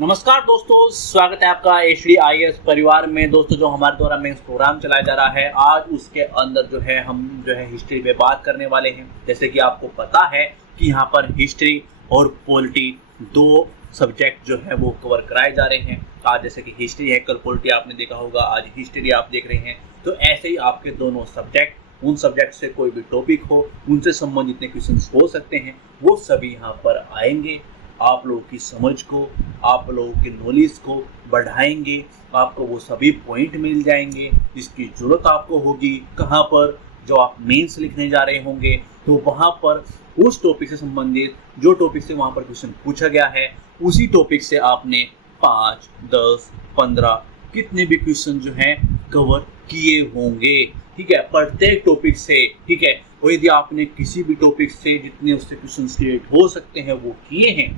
नमस्कार दोस्तों, स्वागत है आपका HDIS परिवार में। दोस्तों, जो हमारे द्वारा मेंस प्रोग्राम चलाया जा रहा है, आज उसके अंदर हम हिस्ट्री पे बात करने वाले हैं। जैसे कि आपको पता है कि यहाँ पर हिस्ट्री और पॉलिटी दो सब्जेक्ट वो कवर कराए जा रहे हैं। आज जैसे कि हिस्ट्री है, कल पॉलिटी आपने देखा होगा, आज हिस्ट्री आप देख रहे हैं। तो ऐसे ही आपके दोनों सब्जेक्ट, उन सब्जेक्ट से कोई भी टॉपिक हो, उनसे संबंधित जितने क्वेश्चंस हो सकते हैं वो सभी यहाँ पर आएंगे। आप लोगों की समझ को, आप लोगों की नॉलेज को बढ़ाएंगे। आपको वो सभी पॉइंट मिल जाएंगे जिसकी ज़रूरत आपको होगी। कहाँ पर? जो आप मेंस लिखने जा रहे होंगे तो वहाँ पर उस टॉपिक से संबंधित जो टॉपिक से वहाँ पर क्वेश्चन पूछा गया है, उसी टॉपिक से आपने 5, 10, 15 कितने भी क्वेश्चन कवर किए होंगे। ठीक है, प्रत्येक टॉपिक से। ठीक है, और यदि आपने किसी भी टॉपिक से जितने उससे क्वेश्चन क्रिएट हो सकते हैं वो किए हैं,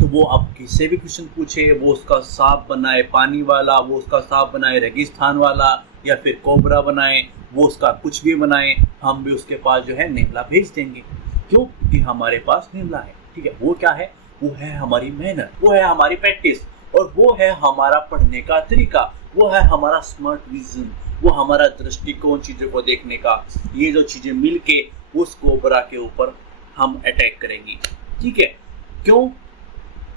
तो वो आप किससे भी क्वेश्चन पूछे, वो उसका सांप बनाए पानी वाला, वो उसका सांप बनाए रेगिस्तान वाला, या फिर कोबरा बनाए, वो उसका कुछ भी बनाए, हम भी उसके पास नेमला भेज देंगे। क्यों? कि हमारे पास नेमला है। ठीक है, वो क्या है? वो है हमारी मेहनत, वो है हमारी प्रैक्टिस, और वो है हमारा पढ़ने का तरीका, वो है हमारा स्मार्ट विजन, वो हमारा दृष्टिकोण चीज़ों को देखने का। ये जो चीज़ें मिलके उस कोबरा के ऊपर हम अटैक करेंगी। ठीक है, क्यों?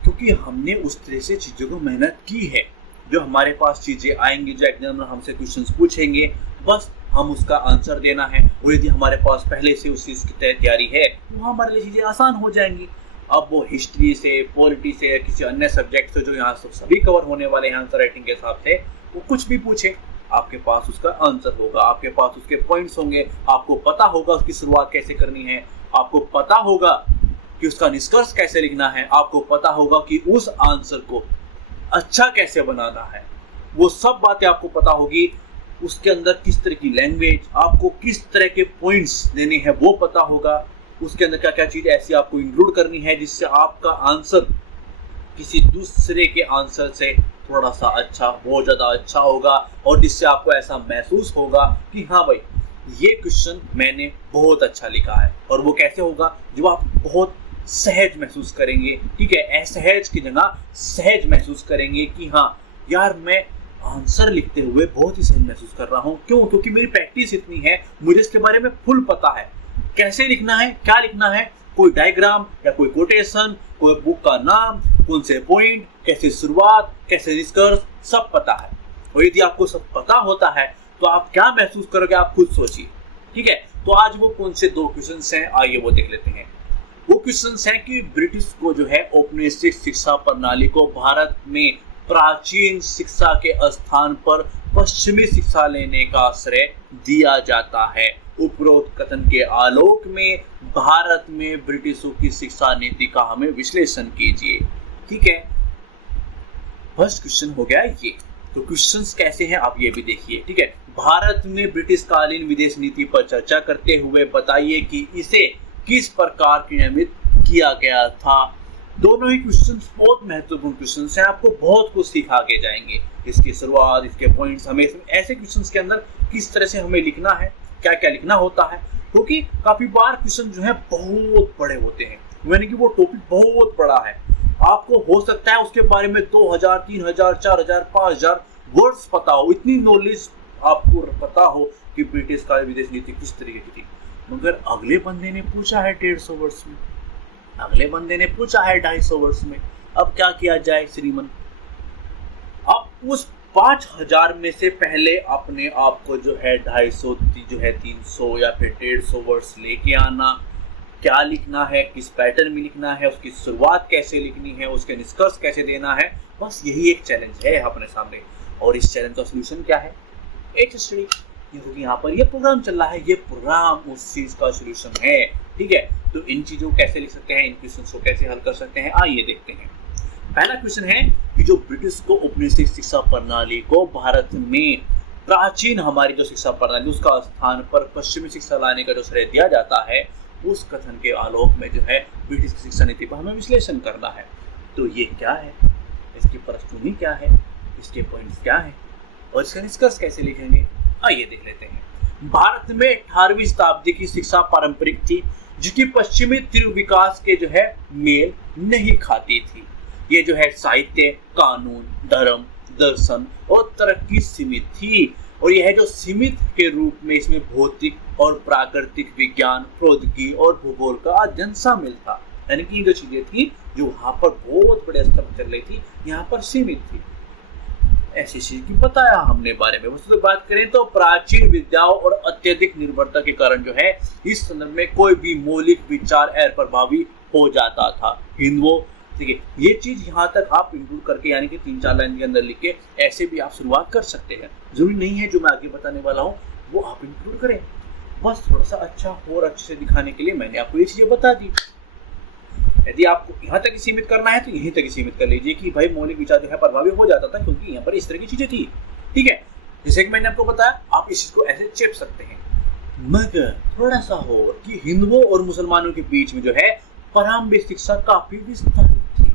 क्योंकि हमने उस तरह से चीज़ों को मेहनत की है। जो हमारे पास चीज़ें आएंगी, जो एग्जामिनर हमसे क्वेश्चंस पूछेंगे, बस हम उसका आंसर देना है। और यदि हमारे पास पहले से उस चीज़ की तैयारी है तो हमारे लिए चीज़ें आसान हो जाएंगी। अब वो हिस्ट्री से, पॉलिटी से या किसी अन्य सब्जेक्ट से जो यहाँ सभी कवर होने वाले हैं आंसर राइटिंग के हिसाब से, वो कुछ भी पूछे, आपके पास उसका आंसर होगा, आपके पास उसके पॉइंट्स होंगे, आपको पता होगा उसकी शुरुआत कैसे करनी है, आपको पता होगा कि उसका निष्कर्ष कैसे लिखना है, आपको पता होगा कि उस आंसर को अच्छा कैसे बनाना है। वो सब बातें आपको पता होगी। उसके अंदर किस तरह की लैंग्वेज, आपको किस तरह के पॉइंट्स देने हैं वो पता होगा। उसके अंदर क्या क्या चीज़ ऐसी आपको इंक्लूड करनी है जिससे आपका आंसर किसी दूसरे के आंसर से थोड़ा सा अच्छा, बहुत ज़्यादा अच्छा होगा, और जिससे आपको ऐसा महसूस होगा कि हाँ भाई, ये क्वेश्चन मैंने बहुत अच्छा लिखा है। और वो कैसे होगा? जब आप बहुत सहज महसूस करेंगे। ठीक है, असहज की जगह सहज महसूस करेंगे कि हाँ यार, मैं आंसर लिखते हुए बहुत ही सहज महसूस कर रहा हूँ। क्यों? क्योंकि मेरी प्रैक्टिस इतनी है, मुझे इसके बारे में फुल पता है, कैसे लिखना है, क्या लिखना है, कोई डायग्राम या कोई कोटेशन, कोई बुक का नाम, कौन से पॉइंट, कैसे शुरुआत, कैसे निष्कर्ष, सब पता है। और यदि आपको सब पता होता है तो आप क्या महसूस करोगे, आप खुद सोचिए। ठीक है, तो आज वो कौन से 2 क्वेश्चंस हैं, आइए वो देख लेते हैं। वो क्वेश्चंस हैं कि ब्रिटिश को औपनिवेशिक शिक्षा प्रणाली को भारत में प्राचीन शिक्षा के स्थान पर पश्चिमी शिक्षा लेने का श्रेय दिया जाता है। उपरोक्त कथन के आलोक में भारत में ब्रिटिशों की शिक्षा नीति का हमें विश्लेषण कीजिए। ठीक है, फर्स्ट क्वेश्चन हो गया ये। तो क्वेश्चंस कैसे हैं आप ये भी देखिए। ठीक है, भारत में ब्रिटिश कालीन विदेश नीति पर चर्चा करते हुए बताइए कि इसे किस प्रकार क्रियान्वित किया गया था। दोनों ही क्वेश्चंस बहुत महत्वपूर्ण क्वेश्चंस हैं, आपको बहुत कुछ सिखा के जाएंगे। इसकी शुरुआत, इसके पॉइंट्स, हमें ऐसे क्वेश्चंस के अंदर किस तरह से हमें लिखना है, क्या क्या लिखना होता है। क्योंकि काफी बार क्वेश्चन बहुत बड़े होते हैं, यानी कि वो टॉपिक बहुत बड़ा है। आपको हो सकता है उसके बारे में 2000, 3000, 4000, 5000 वर्ड्स पता हो, इतनी नॉलेज आपको पता हो कि ब्रिटिश का विदेश नीति किस तरीके की थी। मगर अगले बंदे ने पूछा है 150 वर्ष में, अगले बंदे ने पूछा है 250 वर्ष में। अब क्या किया जाए श्रीमन? अब उस 5000 में से पहले अपने आप को 250, 300 या फिर 150 वर्ष लेके आना। क्या लिखना है, किस पैटर्न में लिखना है, उसकी शुरुआत कैसे लिखनी है, उसके निष्कर्ष कैसे देना है, बस यही एक चैलेंज है अपने सामने। और इस चैलेंज का सोल्यूशन क्या है? एक स्टडी। क्योंकि यहाँ पर ये प्रोग्राम चल रहा है, ये प्रोग्राम उस चीज का सोल्यूशन है। ठीक है, तो इन चीजों को कैसे लिख सकते हैं, इन क्वेश्चंस को कैसे हल कर सकते हैं, आइए देखते हैं। पहला क्वेश्चन है कि जो ब्रिटिश को औपनिवेशिक शिक्षा प्रणाली को भारत में प्राचीन हमारी जो शिक्षा प्रणाली उसका स्थान पर पश्चिमी शिक्षा लाने का जो श्रेय दिया जाता है, उस कथन के आलोक में ब्रिटिश की शिक्षा नीति पर हमें विश्लेषण करना है। तो ये क्या है, इसकी पृष्ठभूमि क्या है, इसके पॉइंट्स क्या है और इसका निष्कर्ष कैसे लिखेंगे, आइए देख लेते हैं। भारत में 18वीं शताब्दी की शिक्षा पारंपरिक थी, जिसकी पश्चिमी तीव्र विकास के मेल नहीं खाती थी। ये जो है साहित्य, कानून, धर्म, दर्शन और तरक्की सीमित थी। और यह जो सीमित के रूप में इसमें भौतिक और प्राकृतिक विज्ञान, प्रौद्योगिकी और भूगोल का अध्ययन शामिल था। यानी कि जो चीजें थी जो वहां पर बहुत बड़े स्तर पर चल रही थी, यहाँ पर सीमित थी। ऐसी चीज की बताया हमने बारे में। उसकी बात करें तो प्राचीन विद्याओं और अत्यधिक निर्भरता के कारण जो है इस संदर्भ में कोई भी मौलिक विचार प्रभावी हो जाता था। हिंदुओं, ठीक है, ये चीज यहाँ तक आप इंक्लूड करके यानी कि 3-4 लाइन के अंदर लिख के ऐसे भी आप शुरुआत कर सकते हैं। जरूरी नहीं है जो मैं आगे बताने वाला हूँ वो आप इंक्लूड करें, बस थोड़ा सा अच्छा और अच्छे से दिखाने के लिए मैंने आपको ये चीजें बता दी। यदि आपको यहाँ तक सीमित करना है तो यहीं तक सीमित कर लीजिए कि भाई मौलिक विचार जो है प्रभावी हो जाता था, क्योंकि यहाँ पर इस तरह की चीजें थी। ठीक है, जैसे कि मैंने आपको बताया, आप इस चीज को ऐसे चेप सकते हैं। मगर थोड़ा सा हो कि हिंदुओं और मुसलमानों के बीच में जो है प्रारंभिक शिक्षा काफी विस्तारित थी।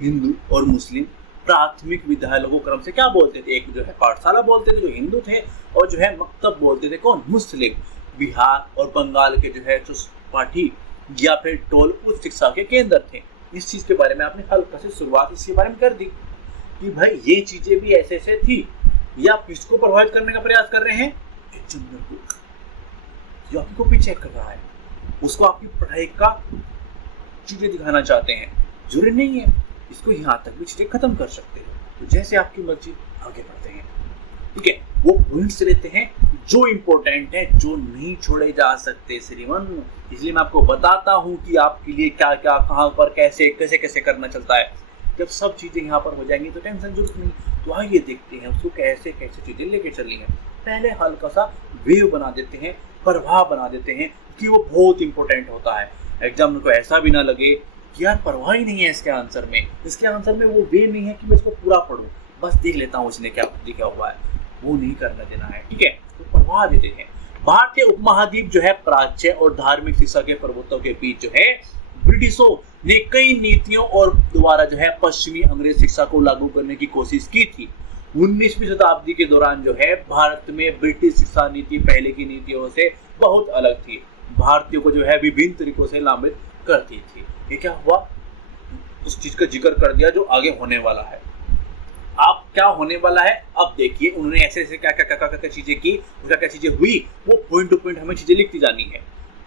हिंदू और मुस्लिम प्राथमिक विद्यालयों को क्रम से क्या बोलते थे? एक जो है पाठशाला बोलते थे जो हिंदू थे, और जो है मकतब बोलते थे कौन? मुस्लिम। बिहार और बंगाल के जो है चौपाटी या फिर टोल उच्च शिक्षा के केंद्र थे। इस चीज के बारे में आपने हल्का से शुरुआत इसके बारे में कर दी कि भाई ये चीजें भी ऐसे ऐसे थी। या आप किसको प्रभावित करने का प्रयास कर रहे हैं? एक जनरल को, जो आपकी कॉपी चेक कर रहा है, उसको आपकी पढ़ाई का चीजें दिखाना चाहते हैं। जरूरी नहीं है, इसको यहाँ तक भी चीजें खत्म कर सकते हो। तो जैसे आपकी मर्जी, आगे बढ़ते हैं। ठीक है, वो पॉइंट्स लेते हैं जो इंपॉर्टेंट है, जो नहीं छोड़े जा सकते श्रीमान। इसलिए मैं आपको बताता हूँ कि आपके लिए क्या क्या, कहाँ पर, कैसे कैसे कैसे करना चलता है। जब सब चीजें यहाँ पर हो जाएंगी तो टेंशन जरूरत नहीं। तो आइए देखते हैं उसको कैसे कैसे चीजें लेके चलनी है। पहले हल्का सा वेव बना देते हैं, प्रभाव बना देते हैं, कि वो बहुत इंपॉर्टेंट होता है। एग्जाम को ऐसा भी ना लगे कि यार परवाह ही नहीं है इसके आंसर में। इसके आंसर में वो वे नहीं है कि मैं इसको पूरा पढ़ूं, बस देख लेता हूँ इसने क्या लिखा हुआ है, वो नहीं करना देना है। ठीक है, तो परवाह देते हैं। भारतीय उपमहाद्वीप जो है प्राच्य और धार्मिक शिक्षा के प्रभुत्व के बीच जो है ब्रिटिशों ने कई नीतियों और द्वारा जो है पश्चिमी अंग्रेज शिक्षा को लागू करने की कोशिश की थी। 19वीं शताब्दी के दौरान जो है भारत में ब्रिटिश शिक्षा नीति पहले की नीतियों से बहुत अलग थी। भारतीयों को जो है विभिन्न तरीकों से लाभान्वित करती थी। ये क्या हुआ? उस चीज का जिक्र कर दिया जो आगे होने वाला है। आप क्या होने वाला है अब देखिए। उन्होंने ऐसे ऐसे क्या क्या क्या क्या चीजें की, क्या क्या चीजें हुई, वो पॉइंट टू पॉइंट हमें चीजें लिखती जानी है।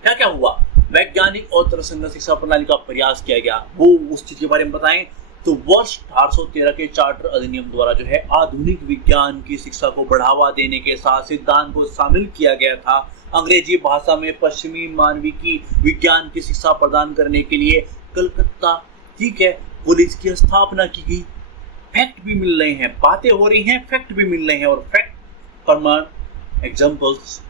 क्या क्या हुआ? वैज्ञानिक और तर्कसंगत शिक्षा प्रणाली का प्रयास किया गया, वो उस चीज के बारे में बताएं। तो वर्ष 1813 के चार्टर अधिनियम द्वारा जो है आधुनिक विज्ञान की शिक्षा को बढ़ावा देने के साथ सिद्धांत को शामिल किया गया था। अंग्रेजी भाषा में पश्चिमी मानविकी विज्ञान की शिक्षा प्रदान करने के लिए कलकत्ता, ठीक है, कॉलेज की स्थापना की गई। फैक्ट भी मिल रहे हैं, बातें हो रही हैं, फैक्ट भी मिल रहे हैं। और फैक्ट, प्रमाण, एग्जाम्पल्स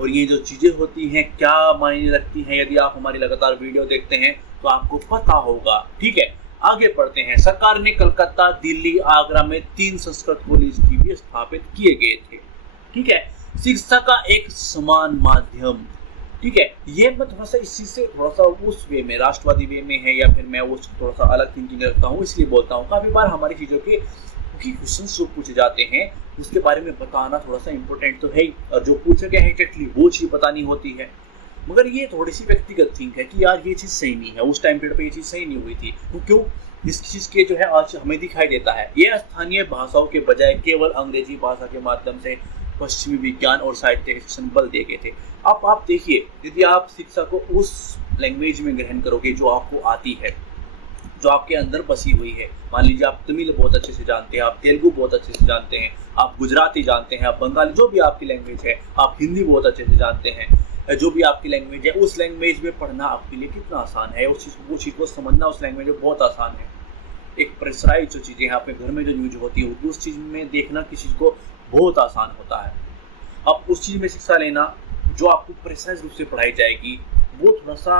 और ये जो चीजें होती हैं क्या मायने रखती हैं, यदि आप हमारी लगातार वीडियो देखते हैं तो आपको पता होगा। ठीक है, आगे बढ़ते हैं। सरकार ने कलकत्ता, दिल्ली, आगरा में 3 संस्कृत कॉलेज की भी स्थापित किए गए थे। ठीक है, शिक्षा का एक समान माध्यम। ठीक है, ये मैं थोड़ा सा इसी से थोड़ा सा उस वे में, राष्ट्रवादी वे में है, या फिर मैं वो थोड़ा सा अलग थिंकिंग रखता हूँ, इसलिए बोलता हूँ। काफी बार हमारी चीजों के क्वेश्चन जो पूछे जाते हैं उसके बारे में बताना थोड़ा सा इम्पोर्टेंट तो है ही, और जो पूछे गया है एग्जैक्टली वो चीज बतानी होती है। मगर ये थोड़ी सी व्यक्तिगत थिंक है कि यार ये चीज सही नहीं है, उस टाइम पीरियड पे ये चीज सही नहीं हुई थी। तो क्यों? इस चीज के जो है आज हमें दिखाई देता है। ये स्थानीय भाषाओं के बजाय केवल अंग्रेजी भाषा के माध्यम से पश्चिमी विज्ञान और साहित्य के शिक्षण बल दिए गए थे। अब आप देखिए, यदि आप शिक्षा को उस लैंग्वेज में ग्रहण करोगे जो आपको आती है, जो आपके अंदर बसी हुई है, मान लीजिए आप तमिल बहुत अच्छे से जानते हैं, आप तेलुगु बहुत अच्छे से जानते हैं, आप गुजराती जानते हैं, आप बंगाली, जो भी आपकी लैंग्वेज है, आप हिंदी बहुत अच्छे से जानते हैं, जो भी आपकी लैंग्वेज है, उस लैंग्वेज में पढ़ना आपके लिए कितना आसान है, उस चीज़ को समझना उस लैंग्वेज में बहुत आसान है। एक प्रेशराइज जो चीज़ें हैं आपके घर में जो न्यूज होती है उस चीज़ में देखना किसी चीज़ को बहुत आसान होता है। अब उस चीज़ में शिक्षा लेना जो आपको प्रेशराइज रूप से पढ़ाई जाएगी वो थोड़ा सा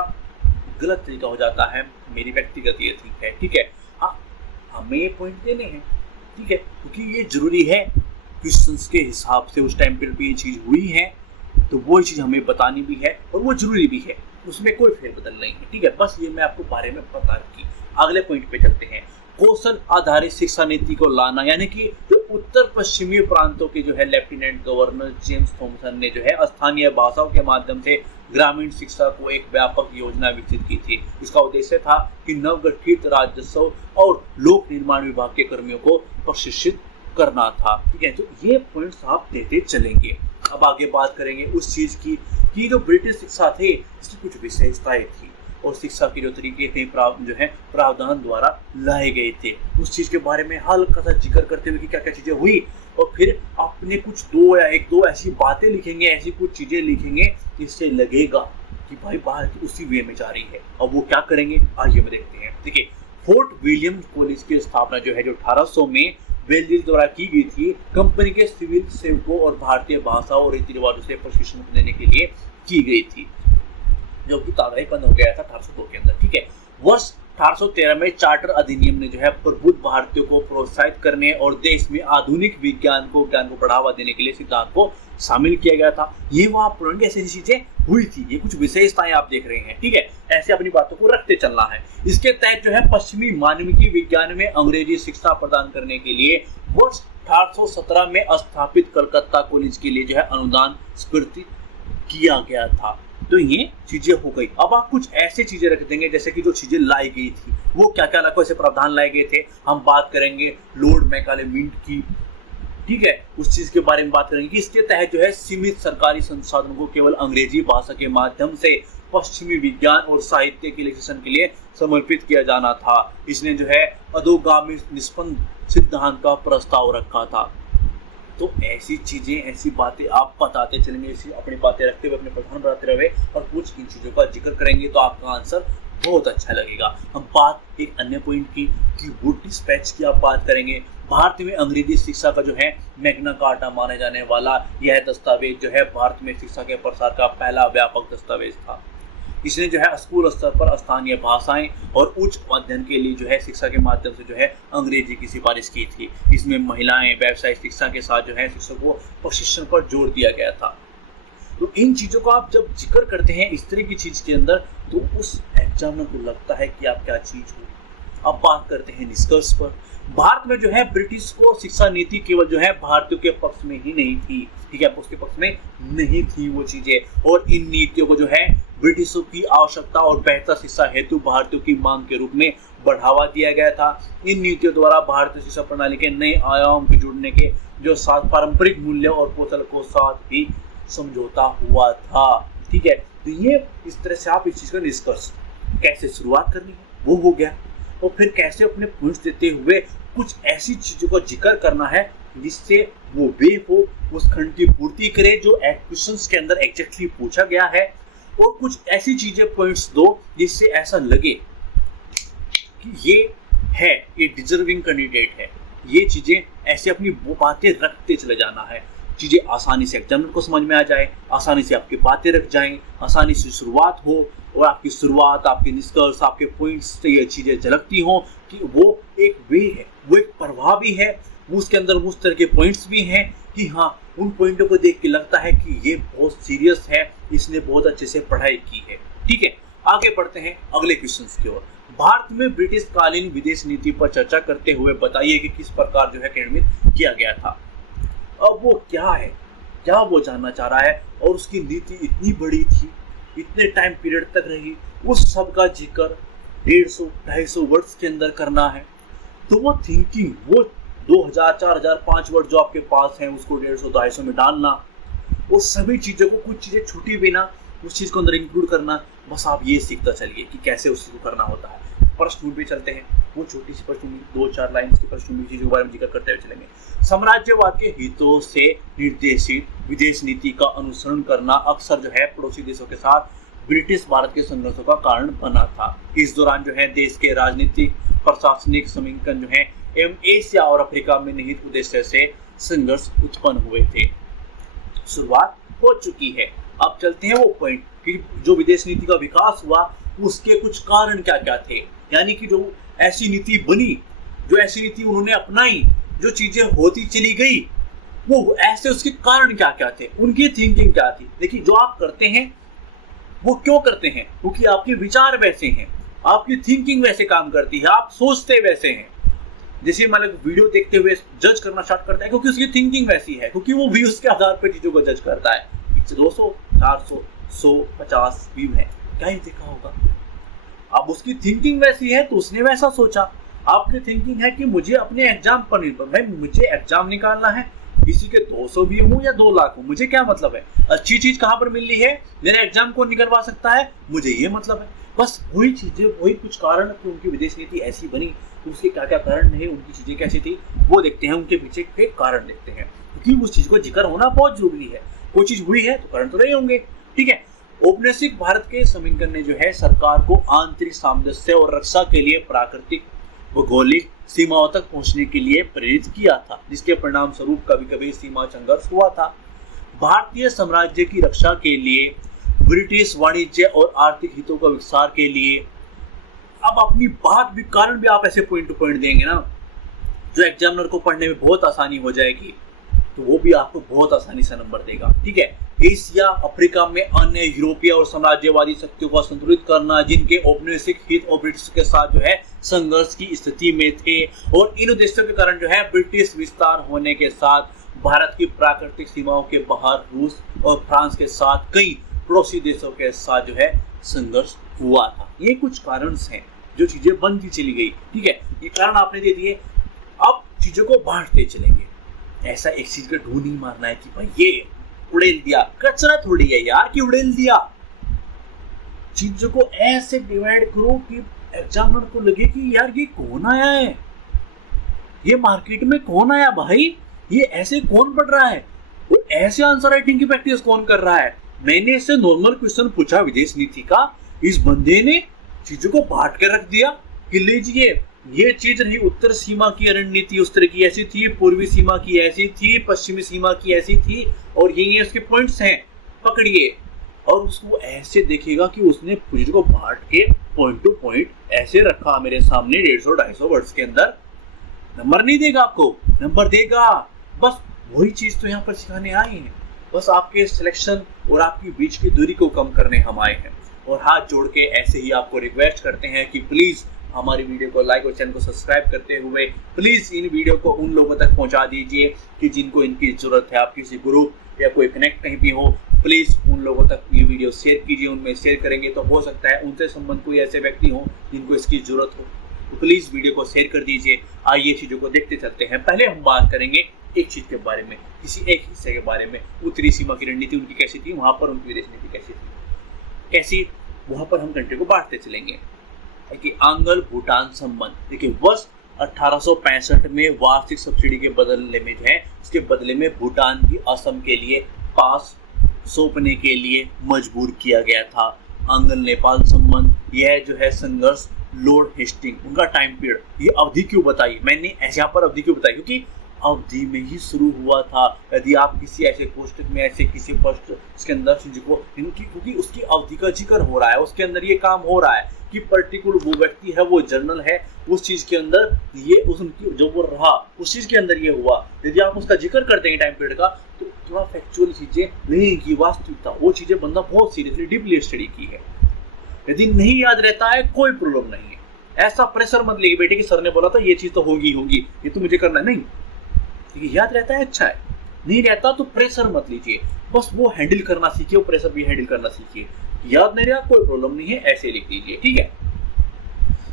गलत तरीका हो जाता है। मेरी व्यक्तिगत ये ठीक है। ठीक है, हाँ, हमें ये पॉइंट देने हैं। ठीक है, क्योंकि ये जरूरी है, क्वेश्चंस के हिसाब से उस टाइम पर भी ये चीज़ हुई है तो वो चीज़ हमें बतानी भी है और वो जरूरी भी है, उसमें कोई फेरबदल नहीं है। ठीक है, बस ये मैं आपको बारे में बता दी। अगले पॉइंट पे चलते हैं। कौशल आधारित शिक्षा नीति को लाना, यानी कि जो उत्तर पश्चिमी प्रांतों के जो है लेफ्टिनेंट गवर्नर जेम्स थॉमसन ने जो है स्थानीय भाषाओं के माध्यम से ग्रामीण शिक्षा को एक व्यापक योजना विकसित की थी। इसका उद्देश्य था कि नवगठित राजस्व और लोक निर्माण विभाग के कर्मियों को प्रशिक्षित करना था। ठीक है, तो ये पॉइंट्स आप देते चलेंगे। अब आगे बात करेंगे उस चीज की कि जो ब्रिटिश शिक्षा थे इसकी कुछ विशेषताएं थी और शिक्षा के जो तरीके थे जो है प्रावधान द्वारा लाए गए थे, उस चीज के बारे में हल्का सा जिक्र करते हुए कि क्या क्या चीजें हुई, और फिर अपने कुछ दो या एक दो ऐसी बातें लिखेंगे, ऐसी कुछ चीजें लिखेंगे जिससे लगेगा कि भाई भारत उसी वे में जा रही है। अब वो क्या करेंगे आइए हम देखते हैं। देखिए, फोर्ट विलियम कॉलेज की स्थापना जो है जो 1800 में वेल्स द्वारा की गई थी, कंपनी के सिविल सेवकों और भारतीय भाषा और रीति रिवाजों से प्रशिक्षण देने के लिए की गई थी, जो कि ताज़ा बंद हो गया था 1802 के अंदर। ठीक है, वर्ष 1813 में चार्टर अधिनियम ने जो है प्रबुद्ध भारतीयों को प्रोत्साहित करने और देश में आधुनिक ज्ञान को बढ़ावा देने के लिए सिद्धांत को शामिल किया गया था। ये वहाँ पुरानी ऐसी चीजें हुई थी, ये कुछ विशेषताएं आप देख रहे हैं। ठीक है, ऐसे अपनी बातों को रखते चलना है। इसके तहत जो है पश्चिमी मानविकी विज्ञान में अंग्रेजी शिक्षा प्रदान करने के लिए वर्ष 1817 में स्थापित कलकत्ता कॉलेज के लिए जो है अनुदान स्वीकृत किया गया था। तो ये चीजें हो गई। अब आप कुछ ऐसे चीजें रख देंगे जैसे कि जो चीजें लाई गई थी वो क्या क्या ऐसे प्रावधान लाए गए थे। हम बात करेंगे लॉर्ड मैकाले मिंट की, ठीक है, उस चीज के बारे में बात करेंगे कि इसके तहत जो है सीमित सरकारी संसाधनों को केवल अंग्रेजी भाषा के माध्यम से पश्चिमी विज्ञान और साहित्य के शिक्षण के लिए समर्पित किया जाना था। इसने जो है अधोगामी निष्पन्न सिद्धांत का प्रस्ताव रखा था। तो ऐसी चीजें, ऐसी बातें आप बताते चलेंगे, ऐसी अपनी बातें रखते हुए अपने प्रधान बनाते रहे और कुछ इन चीजों का जिक्र करेंगे तो आपका आंसर बहुत अच्छा लगेगा। हम बात एक अन्य पॉइंट की कि वुड डिस्पैच की आप बात करेंगे। भारत में अंग्रेजी शिक्षा का जो है मैग्ना कार्टा माने जाने वाला यह दस्तावेज जो है भारत में शिक्षा के प्रसार का पहला व्यापक दस्तावेज था। इसने जो है स्कूल स्तर पर स्थानीय भाषाएं और उच्च अध्ययन के लिए जो है शिक्षा के माध्यम से जो है अंग्रेजी की सिफारिश की थी। इसमें महिलाएं व्यावसायिक शिक्षा के साथ जो है शिक्षकों को प्रशिक्षण पर जोर दिया गया था। तो इन चीजों को आप जब जिक्र करते हैं इस तरह की चीज के अंदर तो उस एग्जामिनर को लगता है कि आप क्या चीज हो। अब बात करते हैं निष्कर्ष पर। भारत में जो है ब्रिटिश को शिक्षा नीति केवल जो है भारतीयों के पक्ष में ही नहीं थी, ठीक है, उसके पक्ष में नहीं थी वो चीजें, और इन नीतियों को जो है ब्रिटिशों की आवश्यकता और बेहतर शिक्षा हेतु भारतीयों की मांग के रूप में बढ़ावा दिया गया था। इन नीतियों द्वारा भारतीय शिक्षा प्रणाली के नए आयाम के जुड़ने के जो साथ पारंपरिक मूल्य और कौशल को साथ भी समझौता हुआ था। ठीक है, तो ये इस तरह से आप इस चीज का निष्कर्ष कैसे शुरुआत करनी है वो हो गया, और फिर कैसे अपने पॉइंट्स देते हुए कुछ ऐसी चीजों का जिक्र करना है जिससे वो वे हो उस खंड की पूर्ति करे जो क्वेश्चंस के अंदर एग्जैक्टली पूछा गया है, और कुछ ऐसी चीजें पॉइंट्स दो जिससे ऐसा लगे कि ये डिजर्विंग कैंडिडेट है। ये चीजें ऐसे अपनी बातें रखते चले जाना है, चीजें आसानी से एग्जामिनर को समझ में आ जाए, आसानी से आपकी बातें रख जाएं, आसानी से शुरुआत हो और आपकी शुरुआत, आपके निष्कर्ष, आपके पॉइंट्स से ये चीजें झलकती हों कि वो एक वे है, वो एक प्रभाव भी है, उसके अंदर उस तरह के पॉइंट्स भी हैं कि हाँ उन पॉइंटों को देख के लगता है कि ये बहुत सीरियस है, इसने बहुत अच्छे से पढ़ाई की है। ठीक है, आगे बढ़ते हैं अगले क्वेश्चन की ओर। भारत में ब्रिटिश कालीन विदेश नीति पर चर्चा करते हुए बताइए कि किस प्रकार जो है क्रियान्वित किया गया था। अब वो क्या है, क्या वो जानना चाह रहा है, और उसकी नीति इतनी बड़ी थी, इतने टाइम पीरियड तक रही, उस सब का जिक्र 150-250 वर्ड्स के अंदर करना है। तो वो थिंकिंग, वो 2000, 4000, 5 वर्ड जो आपके पास हैं उसको 150-250 में डालना, वो सभी चीज़ों को, कुछ चीज़ें छूटी बिना उस चीज़ को अंदर इंक्लूड करना। बस आप ये सीखता चलिए कि कैसे उस चीज़ को करना होता है। पृष्ठभूमि पे चलते हैं, वो छोटी सी पृष्ठभूमि 2-4 लाइन्स की पृष्ठभूमि चीज़ों के बारे में जिक्र करते हुए चलेंगे। साम्राज्यवाद के हितों से निर्देशित विदेश नीति का अनुसरण करना अक्सर जो है पड़ोसी देशों के साथ ब्रिटिश भारत के संघर्षों का कारण बना था। इस दौरान जो है देश के राजनीतिक प्रशासनिक समीकरण जो है एवं एशिया और अफ्रीका में निहित उद्देश्य से संघर्ष उत्पन्न हुए थे। शुरुआत हो चुकी है, अब चलते हैं वो पॉइंट कि जो विदेश नीति का विकास हुआ उसके कुछ कारण क्या क्या थे, यानी कि जो ऐसी नीति बनी, जो ऐसी नीति उन्होंने अपनाई, जो चीजें होती चली गई, वो ऐसे उसके कारण क्या क्या थे, उनकी थिंकिंग क्या थी। देखिए, जो आप करते हैं वो क्यों करते हैं, क्योंकि आपके विचार वैसे हैं, आपकी थिंकिंग वैसे काम करती है, आप सोचते वैसे हैं। जैसे मतलब वीडियो देखते हुए जज करना स्टार्ट करता है क्योंकि उसकी थिंकिंग वैसी है, क्योंकि वो व्यूज के आधार पर चीजों को जज करता है। 200, 400, 150 व्यू है, क्या ही देखा होगा। अब उसकी थिंकिंग वैसी है तो उसने वैसा सोचा। आपकी थिंकिंग है कि मुझे अपने एग्जाम पर निर्भर, भाई मुझे एग्जाम निकालना है, किसी के 200 व्यू हो या 2 लाख हो, मुझे क्या मतलब है। अच्छी चीज कहाँ पर मिल रही है, मेरे एग्जाम कौन निकलवा सकता है, मुझे ये मतलब है। बस वही चीजें, वही कुछ कारण कि उनकी विदेश नीति ऐसी बनी, तो उसके क्या क्या कारण नहीं, उनकी चीजें कैसी थी वो देखते हैं, उनके पीछे के कारण देखते हैं, क्योंकि उस चीज को जिक्र होना बहुत जरूरी है। कोई चीज हुई है तो कारण तो नहीं होंगे, ठीक है। औपनिवेशिक भारत के समीकरण ने जो है सरकार को आंतरिक सामंजस्य और रक्षा के लिए प्राकृतिक भौगोलिक सीमाओं तक पहुंचने के लिए प्रेरित किया था, जिसके परिणाम स्वरूप कभी कभी सीमा संघर्ष हुआ था। भारतीय साम्राज्य की रक्षा के लिए, ब्रिटिश वाणिज्य और आर्थिक हितों का विस्तार के लिए, अब अपनी बात भी, कारण भी आप ऐसे पॉइंट टू पॉइंट देंगे ना जो एग्जामिनर को पढ़ने में बहुत आसानी हो जाएगी, तो वो भी आपको बहुत आसानी से नंबर देगा, ठीक है। एशिया अफ्रीका में अन्य यूरोपीय और साम्राज्यवादी शक्तियों को संतुलित करना, जिनके औपनिवेशिक हित और ब्रिटिश के साथ जो है संघर्ष की स्थिति में थे, और इन उद्देश्यों के कारण जो है ब्रिटिश विस्तार होने के साथ भारत की प्राकृतिक सीमाओं के बाहर रूस और फ्रांस के साथ कई पड़ोसी देशों के साथ जो है संघर्ष हुआ था। ये कुछ कारण हैं जो चीजें बनती चली गई, ठीक है। ये कारण आपने दे दिए, अब चीजों को बांटते चलेंगे। ऐसा एक चीज का ढूंढ नहीं मारना है कि भाई ये उड़ेल दिया, कचरा थोड़ी है यार कि उड़ेल दिया। चीजों को ऐसे डिवाइड करो कि एग्जामिनर को लगे कि यार ये कौन आया है, ये मार्केट में कौन आया भाई, ये ऐसे कौन पढ़ रहा है, और ऐसे आंसर राइटिंग की प्रैक्टिस कौन कर रहा है। मैंने इससे नॉर्मल क्वेश्चन पूछा विदेश नीति का, इस बंदे ने चीजों को बांट कर रख दिया कि लीजिए ये चीज रही, उत्तर सीमा की रणनीति उस तरह की ऐसी थी, पूर्वी सीमा की ऐसी थी, पश्चिमी सीमा की ऐसी थी, और ये उसके पॉइंट्स हैं, पकड़िए। और उसको ऐसे देखेगा कि उसने चीज को बांट के पॉइंट टू पॉइंट ऐसे रखा मेरे सामने 150-250 वर्ड्स के अंदर, नंबर नहीं देगा आपको, नंबर देगा। बस वही चीज तो यहाँ पर सिखाने आए हैं, बस आपके सिलेक्शन और आपकी बीच की दूरी को कम करने हम आए हैं। और हाथ जोड़ के ऐसे ही आपको रिक्वेस्ट करते हैं कि प्लीज हमारी वीडियो को लाइक और चैनल को सब्सक्राइब करते हुए प्लीज इन वीडियो को उन लोगों तक पहुंचा दीजिए कि जिनको इनकी जरूरत है। आप किसी ग्रुप या कोई कनेक्ट कहीं भी हो, प्लीज उन लोगों तक ये वीडियो शेयर कीजिए। उनमें शेयर करेंगे तो हो सकता है उनसे संबंध कोई ऐसे व्यक्ति हो जिनको इसकी जरूरत हो, तो प्लीज वीडियो को शेयर कर दीजिए। आइए चीजों को देखते चलते हैं। पहले हम बात करेंगे एक चीज के बारे में, किसी एक हिस्से के बारे में, उत्तरी सीमा की रणनीति उनकी कैसी थी, वहां पर उनकी विदेश नीति कैसी थी, कैसी वहां पर हम कंट्री को बांटते चलेंगे। कि आंगल भूटान संबंध, देखिए वर्ष 1865 में वार्षिक सब्सिडी के बदले में जो है, इसके बदले में भूटान की असम के लिए पास सौंपने के लिए मजबूर किया गया था। आंगल नेपाल संबंध, यह जो है संघर्ष लॉर्ड हेस्टिंग, उनका टाइम पीरियड, ये अवधि क्यों बताई मैंने ऐसे यहाँ पर अवधि क्यों बताई, क्योंकि अवधि में ही शुरू हुआ था। यदि आप किसी ऐसे कोष्टक में ऐसे किसी पोस्ट इसके अंदर चीज को, क्योंकि उसकी अवधि का जिक्र हो रहा है, उसके अंदर ये काम हो रहा है कि पर्टिकुलर वो व्यक्ति है, वो जर्नल है, उस चीज के अंदर ये उनकी जो वो रहा उस चीज के अंदर ये हुआ। यदि आप उसका जिक्र कर देंगे टाइम पीरियड का, तो थोड़ा फैक्चुअल चीजें नहीं की, वास्तविकता वो चीजें बंदा बहुत सीरियसली डीपली स्टडी की है। यदि नहीं याद रहता है कोई प्रॉब्लम नहीं है, ऐसा प्रेशर मत लीजिए बेटे कि सर ने बोला था ये चीज तो होगी होगी, ये तो मुझे करना नहीं। याद रहता है अच्छा है, नहीं रहता तो प्रेशर मत लीजिए, बस वो हैंडल करना सीखिए, वो प्रेशर भी हैंडल करना सीखिए। याद नहीं रहा कोई प्रॉब्लम नहीं है, ऐसे लिख दीजिए, ठीक है।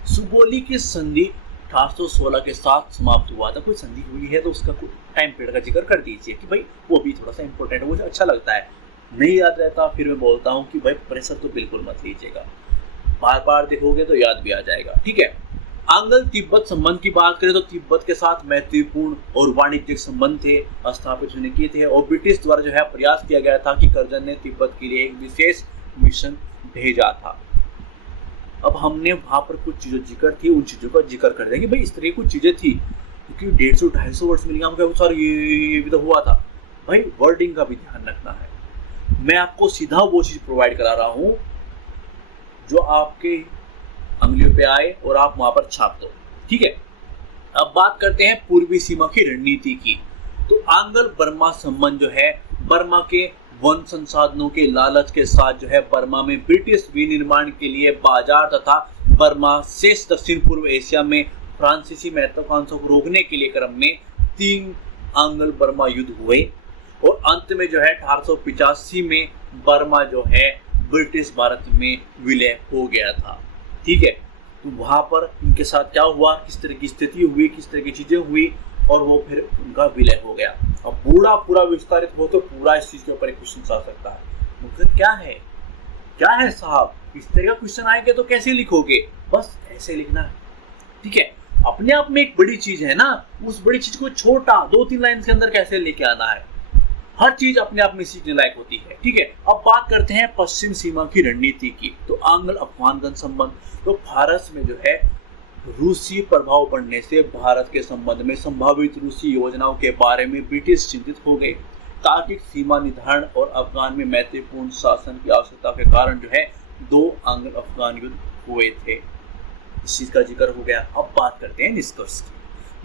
सुगोली की संधि 1816 के साथ समाप्त हुआ था। कोई संधि हुई है तो उसका टाइम पीरियड का जिक्र कर दीजिए कि भाई वो भी थोड़ा सा इंपॉर्टेंट है, मुझे अच्छा लगता है। नहीं याद रहता फिर मैं बोलता हूँ कि भाई प्रेशर तो बिल्कुल मत लीजिएगा, बार बार देखोगे तो याद भी आ जाएगा, ठीक है। आंगल तिब्बत संबंध की बात करें तो तिब्बत के साथ मैत्रीपूर्ण और वाणिज्यिक संबंध थे स्थापित होने किए थे, और ब्रिटिश द्वारा जो है प्रयास किया गया था कि कर्जन ने तिब्बत के लिए एक विशेष मिशन भेजा था। अब हमने वहां पर कुछ चीजों जिक्र थी, उन चीजों का जिक्र कर देंगे। भाई इस तरह की कुछ चीजें थी, क्योंकि 150-250 वर्ड्स मिलेंगे हमको, सर ये भी तो हुआ था। भाई वर्डिंग का भी ध्यान रखना है। मैं आपको सीधा वो चीज प्रोवाइड करा रहा हूं जो आपके अंगुलियों पे आए और आप वहां पर छाप दो, ठीक है। अब बात करते हैं पूर्वी सीमा की रणनीति की। तो आंगल बर्मा संबंध जो है, बर्मा के वन संसाधनों के लालच के साथ जो है बर्मा में ब्रिटिश विनिर्माण के लिए बाजार तथा बर्मा शेष दक्षिण पूर्व एशिया में फ्रांसीसी महत्वाकांक्षों को रोकने के लिए क्रम में 3 आंगल बर्मा युद्ध हुए, और अंत में जो है 1885 में बर्मा जो है ब्रिटिश भारत में विलय हो गया था। ठीक है, तो वहां पर इनके साथ क्या हुआ, किस तरह की स्थिति हुई, किस तरह की चीजें हुई, और वो फिर उनका विलय हो गया। अब पूरा विस्तारित हो तो पूरा इस चीज के ऊपर एक क्वेश्चन आ सकता है, मगर क्या है साहब, इस तरह का क्वेश्चन आएगा तो कैसे लिखोगे, बस ऐसे लिखना है। ठीक है, अपने आप में एक बड़ी चीज है ना, उस बड़ी चीज को छोटा 2-3 लाइन के अंदर कैसे लेके आना है, हर चीज अपने आप में सीखने लायक होती है। ठीक है, अब बात करते हैं पश्चिम सीमा की रणनीति की। तो आंग्ल अफगान संबंध, तो भारत में जो है रूसी प्रभाव बढ़ने से भारत के संबंध में संभावित रूसी योजनाओं के बारे में ब्रिटिश चिंतित हो गए। तार्किक सीमा निर्धारण और अफगान में मैत्रीपूर्ण शासन की आवश्यकता के कारण जो है 2 आंग्ल अफगान युद्ध हुए थे। इस चीज का जिक्र हो गया। अब बात करते हैं निष्कर्ष की।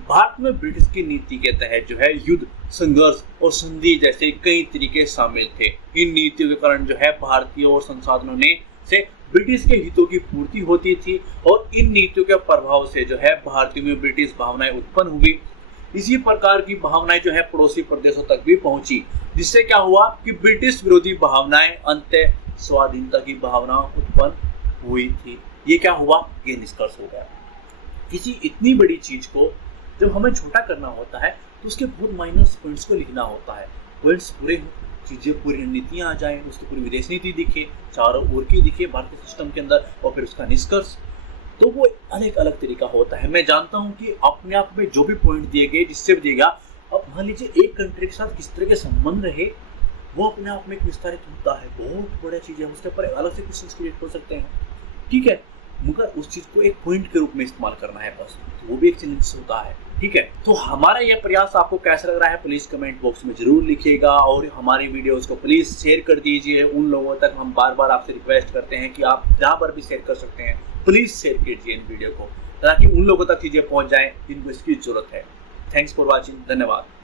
भारत में ब्रिटिश की नीति के तहत जो है युद्ध, संघर्ष और संधि जैसे कई तरीके शामिल थे। इन नीतियों के कारण जो है भारतीय और संसाधनों ने से ब्रिटिश के हितों की पूर्ति होती थी, और इन नीतियों के प्रभाव से जो है भारतीयों में ब्रिटिश भावनाएं उत्पन्न हुई। इसी प्रकार की भावनाएं जो है पड़ोसी प्रदेशों तक भी पहुंची, जिससे क्या हुआ कि ब्रिटिश विरोधी भावनाएं अंततः स्वाधीनता की भावना उत्पन्न हुई थी। ये क्या हुआ, ये निष्कर्ष हो गया। किसी इतनी बड़ी चीज को जब हमें छोटा करना होता है तो उसके बहुत माइनस पॉइंट्स को लिखना होता है। पॉइंट्स पूरे हो, चीजें पूरी रणनीतियां आ जाए, उसकी पूरी विदेश नीति दिखे, चारों ओर की दिखे भारतीय सिस्टम के अंदर, और फिर उसका निष्कर्ष, तो वो अलग अलग तरीका होता है। मैं जानता हूँ कि अपने आप में जो भी पॉइंट दिए गए, जिससे भी दिएगा, अब मान लीजिए एक कंट्री के साथ किस तरह के संबंध रहे, वो अपने आप में एक विस्तारित होता है, बहुत बड़ा चीज है, उसके ऊपर अलग से क्वेश्चन क्रिएट हो सकते हैं। ठीक है, मगर उस चीज को एक पॉइंट के रूप में इस्तेमाल करना है बस, तो वो भी एक चैलेंज होता है। ठीक है, तो हमारा यह प्रयास आपको कैसा लग रहा है प्लीज कमेंट बॉक्स में जरूर लिखिएगा, और हमारी वीडियोस को प्लीज शेयर कर दीजिए उन लोगों तक। हम बार बार आपसे रिक्वेस्ट करते हैं कि आप जहां पर भी शेयर कर सकते हैं प्लीज शेयर कीजिए इन वीडियो को, ताकि उन लोगों तक चीजें पहुंच जाएं जिनको इसकी जरूरत है। थैंक्स फॉर वॉचिंग, धन्यवाद।